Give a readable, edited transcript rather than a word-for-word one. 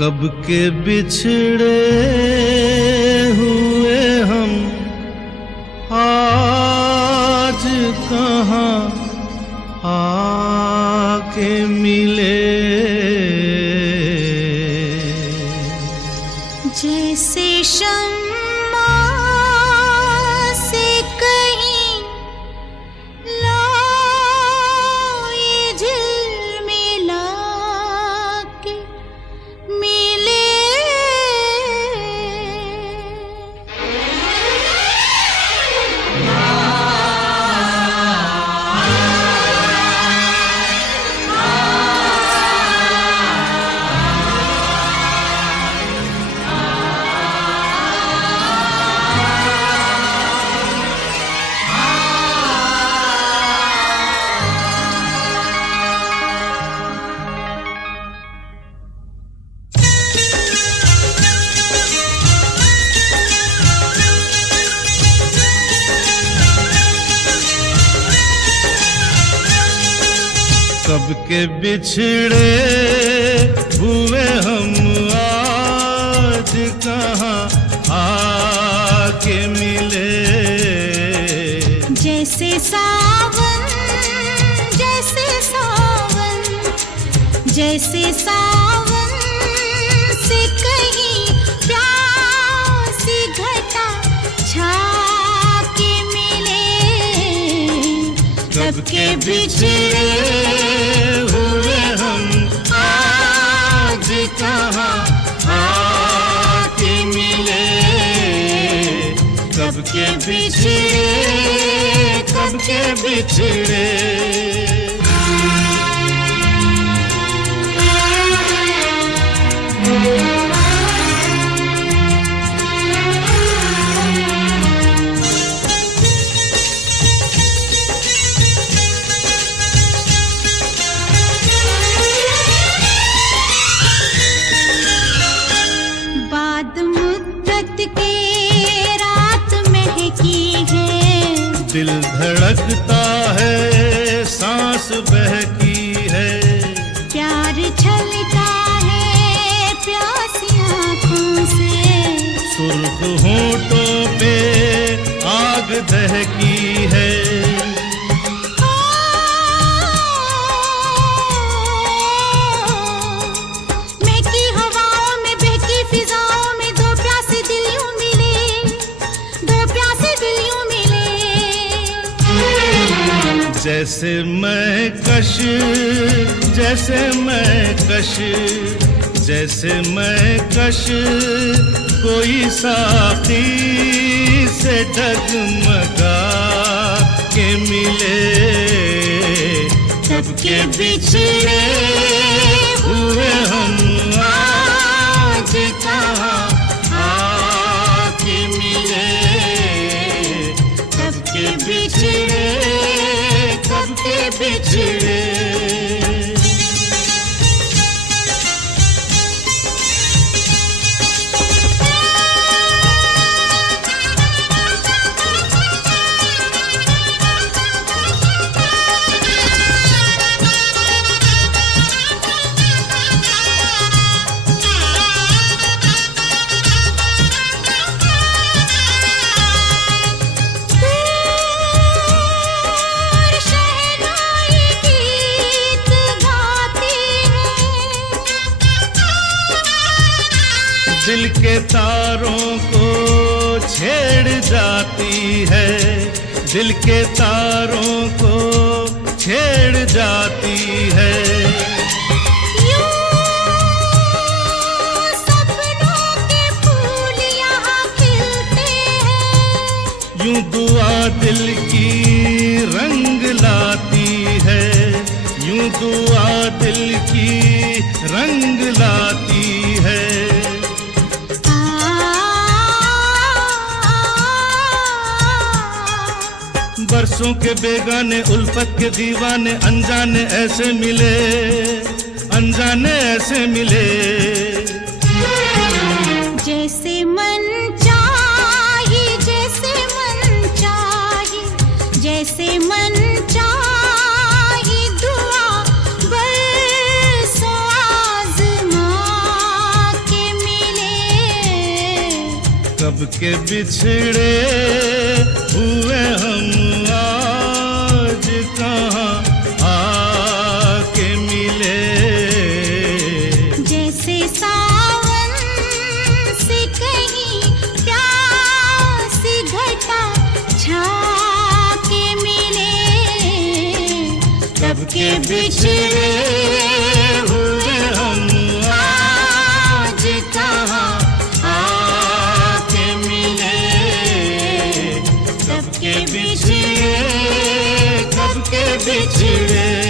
कब के बिछड़े हुए हम आज कहाँ आके मिले। जैसे शम्मा से कहीं लाए झिलमिला के मिले। कब के बिछड़े हुए हम आज कहाँ आके मिले। जैसे सावन जैसे सावन जैसे सावन से कहीं प्यासी घटा छा के मिले। कब के बिछड़े हुए हम आज कहाँ आके मिले। कब के बिछड़े कब के बिछड़े। दिल धड़कता है सांस बहकी है। प्यार छलका है प्यासी आँखों से। सुर्ख होंठों पे आग दहकी है। महकी हवाओं में बहकी फिजाओं में दो प्यासे दिल यूं मिले। दो प्यासे दिल यूं मिले। जैसे मैं कश जैसे मैं कश जैसे मैं कश कोई साथी से डगमगा के मिले। कब के बिछड़े हुए हम आज कहाँ आके मिले। कब के बिछड़े कब के बिछड़े। दिल के तारों को छेड़ जाती है। दिल के तारों को छेड़ जाती है। यूं सपनों के फूल यहाँ खिलते हैं। यूं दुआ दिल की रंग लाती है। यूं दुआ दिल की रंग लाती है। बरसों के बेगाने उल्फत के दीवाने अनजाने ऐसे मिले। अनजाने ऐसे मिले। जैसे मन चाहे जैसे मन चाहे जैसे मन चाहे दुआ बरसों आज़मा कब के बिछड़े हुए हम आज कहाँ आके मिले। जैसे सावन से कहीं प्यासी घटा छाके मिले। कब के बिछड़े हुए हम आज कहाँ आके मिले। कब के बिछड़े, कब के बिछड़े।